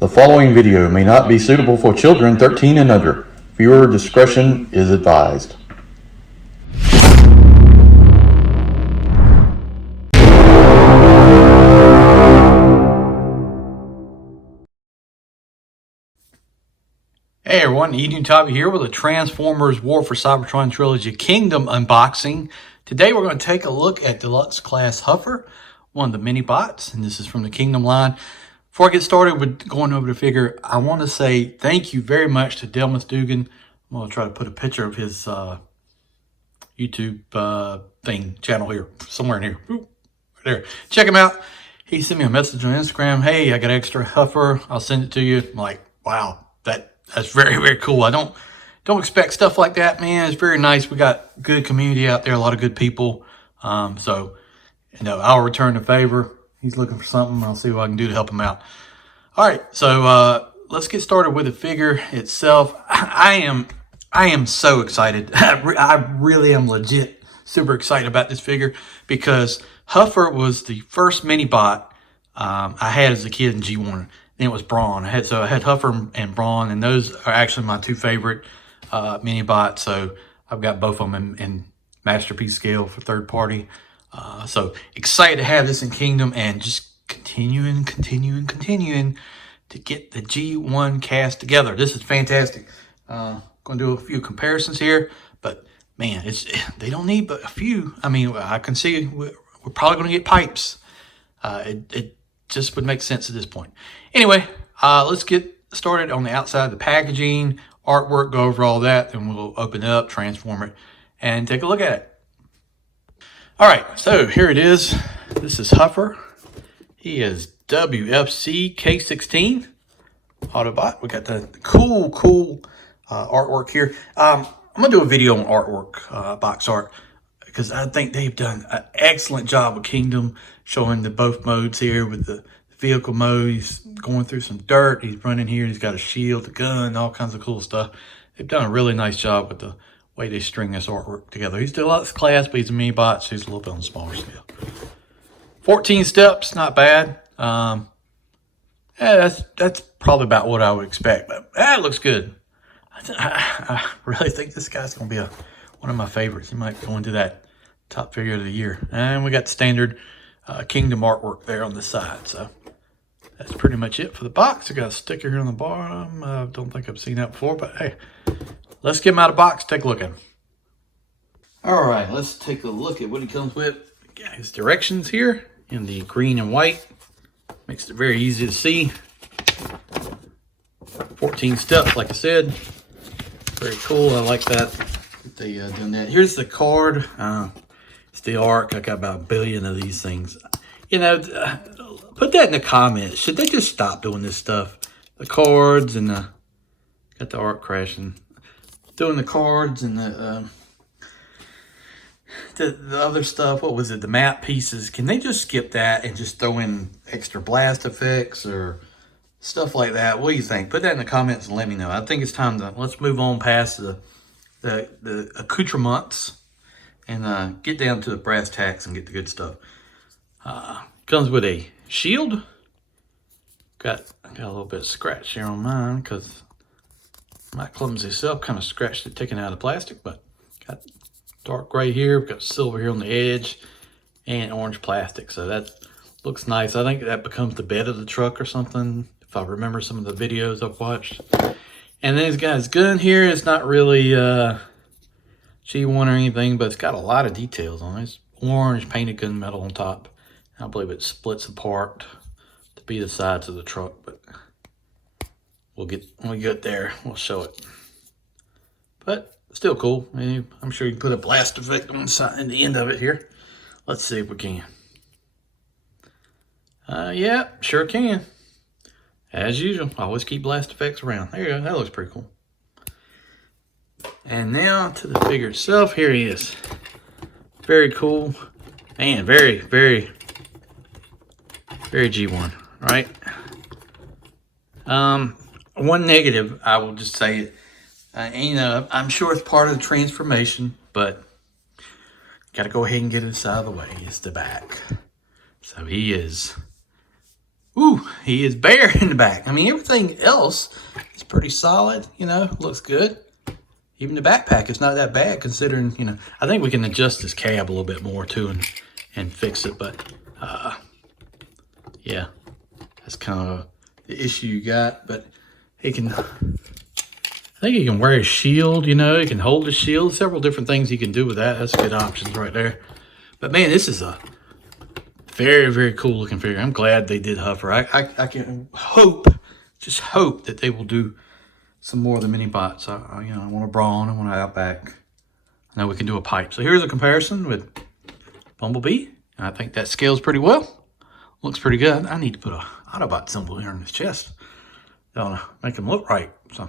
The following video may not be suitable for children 13 and under. Viewer discretion is advised. Hey everyone, Enewtabie here with a Transformers War for Cybertron Trilogy Kingdom unboxing. Today we're going to take a look at Deluxe Class HUFFER, one of the mini bots, and this is from the Kingdom line. Before I get started with going over the figure, I want to say thank you very much to Delmas Dugan. I'm going to try to put a picture of his YouTube channel here, somewhere in here. Ooh, right there. Check him out. He sent me a message on Instagram. Hey, I got extra HUFFER. I'll send it to you. I'm like, wow, that's very, very cool. I don't expect stuff like that, man. It's very nice. We got good community out there, a lot of good people. So, I'll return the favor. He's looking for something. I'll see what I can do to help him out. All right, so let's get started with the figure itself. I am so excited. I really am legit super excited about this figure because HUFFER was the first mini bot I had as a kid in G1. And it was Brawn. I had HUFFER and Brawn, and those are actually my two favorite mini bots. So I've got both of them in masterpiece scale for third party. So excited to have this in Kingdom and just continuing to get the G1 cast together. This is fantastic. Going to do a few comparisons here, but man, they don't need but a few. I mean, I can see we're probably going to get pipes. It just would make sense at this point. Anyway, let's get started on the outside of the packaging, artwork, go over all that, then we'll open it up, transform it, and take a look at it. All right, so here it is. This is HUFFER. He is WFC K16 Autobot. We got the cool artwork here. I'm going to do a video on artwork, box art, because I think they've done an excellent job with Kingdom, showing the both modes here with the vehicle mode. He's going through some dirt. He's running here. He's got a shield, a gun, all kinds of cool stuff. They've done a really nice job with the way they string this artwork together. He's Deluxe Class, but he's a mini bot, so he's a little bit on the smaller scale. 14 steps, not bad. Yeah, that's probably about what I would expect, but that looks good. I really think this guy's going to be one of my favorites. He might go into that top figure of the year. And we got the standard Kingdom artwork there on the side. So that's pretty much it for the box. I got a sticker here on the bottom. I don't think I've seen that before, but hey, let's get him out of the box, take a look at him. All right, let's take a look at what he comes with. Got his directions here in the green and white. Makes it very easy to see. 14 steps, like I said. Very cool. I like that. They doing that. Here's the card. It's the ARC. I got about 1 billion of these things. Put that in the comments. Should they just stop doing this stuff? The cards and got the ARC crashing. Doing the cards and the other stuff. What was it? The map pieces. Can they just skip that and just throw in extra blast effects or stuff like that? What do you think? Put that in the comments and let me know. I think it's time to let's move on past the accoutrements and get down to the brass tacks and get the good stuff. Comes with a shield. Got a little bit of scratch here on mine because my clumsy self kind of scratched it taking out of the plastic, but got dark gray here. We've got silver here on the edge and orange plastic. So that looks nice. I think that becomes the bed of the truck or something, if I remember some of the videos I've watched. And then he's got his gun here. It's not really G1 or anything, but it's got a lot of details on it. It's orange painted gun metal on top. I believe it splits apart to be the sides of the truck, but when we get there, we'll show it. But still cool. I mean, I'm sure you can put a blast effect on the side and the end of it here. Let's see if we can. Yeah, sure can. As usual, I always keep blast effects around. There you go. That looks pretty cool. And now to the figure itself. Here he is. Very cool. Man, very, very, very G1, right? One negative, I will just say it. I'm sure it's part of the transformation, but got to go ahead and get it out of the way. It's the back. So he is Ooh, he is bare in the back. I mean, everything else is pretty solid, you know, looks good. Even the backpack is not that bad considering, you know, I think we can adjust this cab a little bit more too and fix it. But, yeah, that's kind of the issue you got. But he can, I think he can wear a shield, you know, he can hold the shield. Several different things he can do with that. That's good options right there. But man, this is a very, very cool looking figure. I'm glad they did HUFFER. I can hope, just hope that they will do some more of the mini bots. You know, I want a Brawn, I want an Outback. I know we can do a pipe. So here's a comparison with Bumblebee. I think that scales pretty well. Looks pretty good. I need to put a Autobot symbol here on his chest. That'll make him look right. So,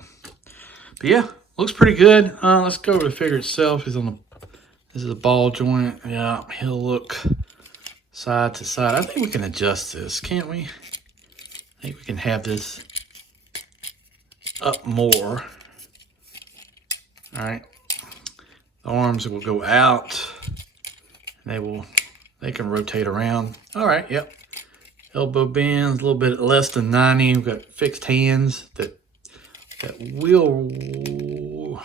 but yeah, looks pretty good. Let's go over the figure itself. He's on the. This is a ball joint. Yeah, he'll look side to side. I think we can adjust this, can't we? I think we can have this up more. All right, the arms will go out. They can rotate around. All right, yep. Elbow bends a little bit less than 90. We've got fixed hands that will,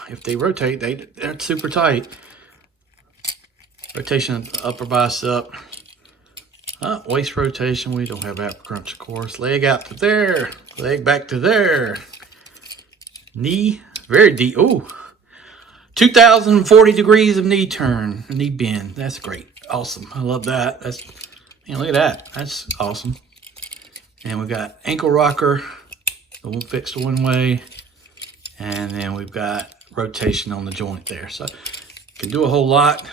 if they rotate, they're super tight. Rotation of the upper bicep. Waist rotation. We don't have upper crunch, of course. Leg out to there. Leg back to there. Knee, very deep. Oh, 2,040 degrees of knee turn, knee bend. That's great. Awesome. I love that. Man, look at that. That's awesome. And we got ankle rocker, the one fixed one way. And then we've got rotation on the joint there. So can do a whole lot.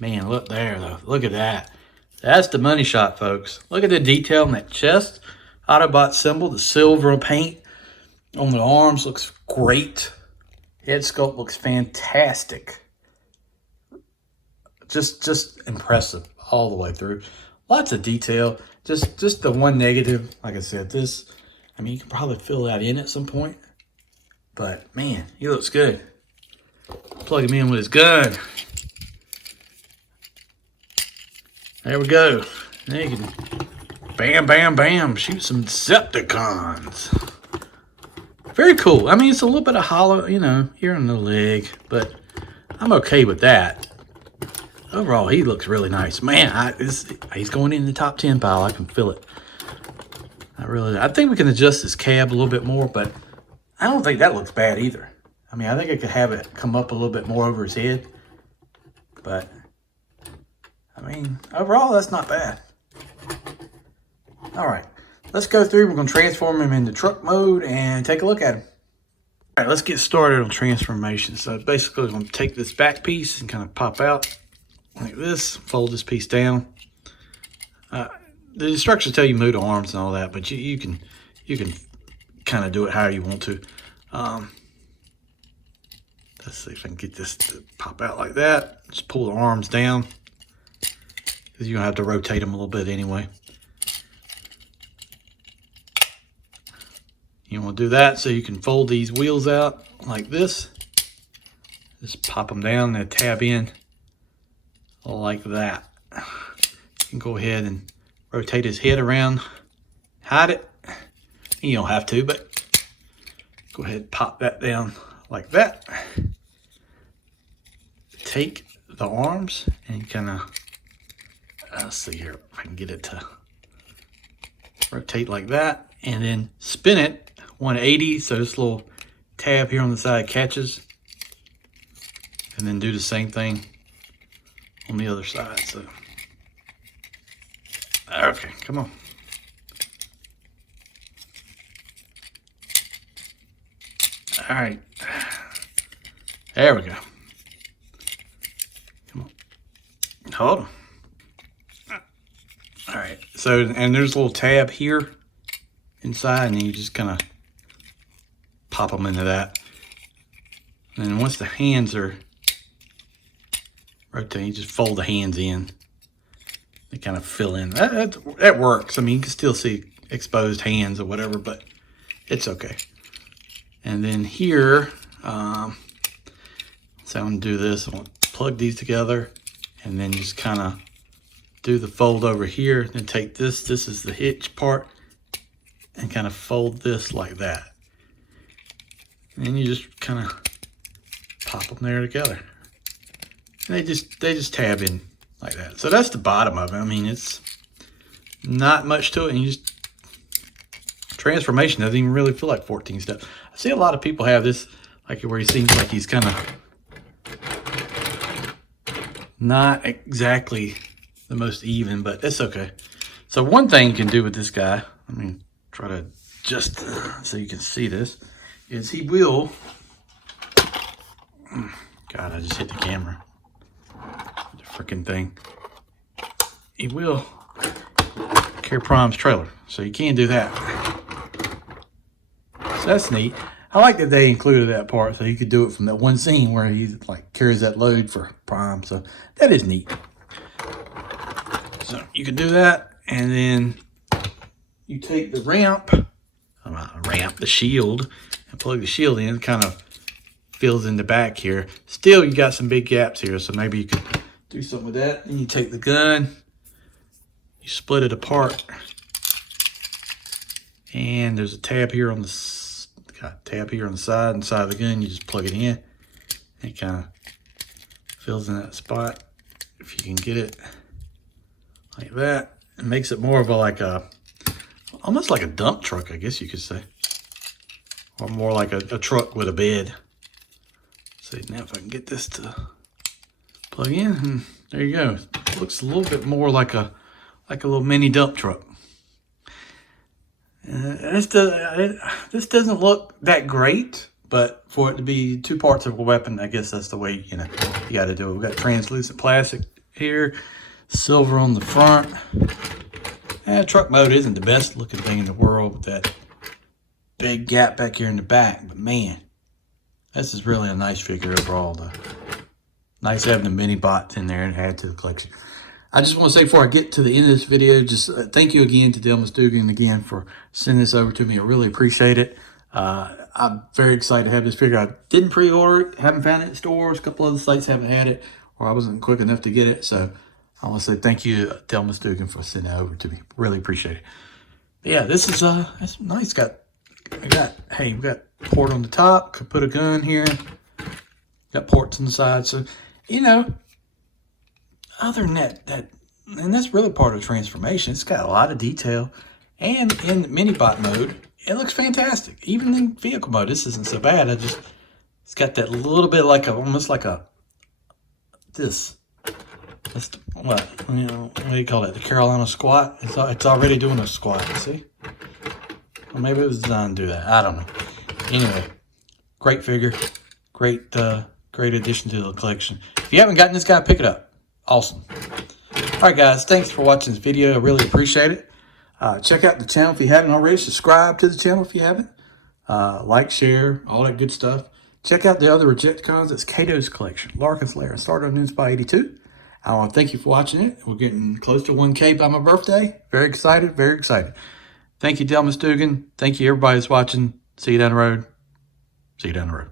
Man, look there though. Look at that. That's the money shot, folks. Look at the detail in that chest. Autobot symbol, the silver paint on the arms looks great. Head sculpt looks fantastic. Just impressive all the way through. Lots of detail. Just the one negative, like I said, this, I mean, you can probably fill that in at some point. But man, he looks good. Plug him in with his gun. There we go. Now you can bam, bam, bam, shoot some Decepticons. Very cool. I mean, it's a little bit of hollow, you know, here in the leg, but I'm okay with that. Overall, he looks really nice. Man, he's going in the top 10 pile. I can feel it. I think we can adjust his cab a little bit more, but I don't think that looks bad either. I mean, I think I could have it come up a little bit more over his head, but I mean, overall, that's not bad. All right, let's go through. We're going to transform him into truck mode and take a look at him. All right, let's get started on transformation. So basically, I'm going to take this back piece and kind of pop out like this, fold this piece down. The instructions tell you move the arms and all that, but you can kind of do it however you want to. Let's see if I can get this to pop out like that. Just pull the arms down, because you're going to have to rotate them a little bit anyway. You want to do that so you can fold these wheels out like this. Just pop them down and tab in like that. You can go ahead and rotate his head around, hide it. You don't have to, but go ahead and pop that down like that. Take the arms and kind of, let's see here if I can get it to rotate like that, and then spin it 180 so this little tab here on the side catches, and then do the same thing on the other side. So okay, come on. All right, there we go. Come on, hold on. All right, so, and there's a little tab here inside, and you just kind of pop them into that. And then once the hands are rotating, you just fold the hands in. They kind of fill in. That works. I mean, you can still see exposed hands or whatever, but it's okay. And then here, so I'm gonna do this. I'm gonna plug these together, and then just kind of do the fold over here. Then take this. This is the hitch part. and kind of fold this like that. And then you just kind of pop them there together. And they just tab in like that. So that's the bottom of it. I mean, it's not much to it. And you just, transformation doesn't even really feel like 14 steps. I see a lot of people have this, like where he seems like he's kind of not exactly the most even, but it's okay. So one thing you can do with this guy, let me try to just so you can see this, is he will, God, I just hit the camera, the freaking thing. He will carry Prime's trailer, so you can do that. So that's neat. I like that they included that part so you could do it from that one scene where he like carries that load for Prime. So that is neat. So you can do that, and then you take the ramp, the shield, and plug the shield in. It kind of fills in the back here. Still, you got some big gaps here, so maybe you could do something with that. Then you take the gun, you split it apart, and there's a tab here on the side and side of the gun. You just plug it in. It kind of fills in that spot if you can get it like that. It makes it more of a almost like a dump truck, I guess you could say, or more like a truck with a bed. So now if I can get this to plug in, there you go. It looks a little bit more like a little mini dump truck. This doesn't look that great, but for it to be two parts of a weapon, I guess that's the way you got to do it. We've got translucent plastic here, silver on the front. Truck mode isn't the best looking thing in the world with that big gap back here in the back, but man, this is really a nice figure overall. Though. Nice having the mini bots in there and add to the collection. I just want to say before I get to the end of this video, just thank you again to Delmas Dugan again for sending this over to me. I really appreciate it. I'm very excited to have this figure. I didn't pre-order it, haven't found it in stores. A couple other sites haven't had it, or I wasn't quick enough to get it. So I want to say thank you, Delmas Dugan, for sending it over to me. Really appreciate it. But yeah, this is that's nice. We got port on the top. Could put a gun here. Got ports on the side. So other than that, and that's really part of the transformation. It's got a lot of detail, and in the mini bot mode, it looks fantastic. Even in vehicle mode, this isn't so bad. It's got that little bit like almost like this. That's what do you call it? The Carolina squat. It's already doing a squat. See? Well, maybe it was designed to do that. I don't know. Anyway, great figure, great addition to the collection. If you haven't gotten this guy, pick it up. Awesome. All right, guys. Thanks for watching this video. I really appreciate it. Check out the channel if you haven't already. Subscribe to the channel if you haven't. Like, share, all that good stuff. Check out the other Rejecticons. It's Kato's collection. Larkin's Lair. Started on Enewtabie 82. I want to thank you for watching it. We're getting close to 1K by my birthday. Very excited. Very excited. Thank you, Delmas Dugan. Thank you, everybody that's watching. See you down the road. See you down the road.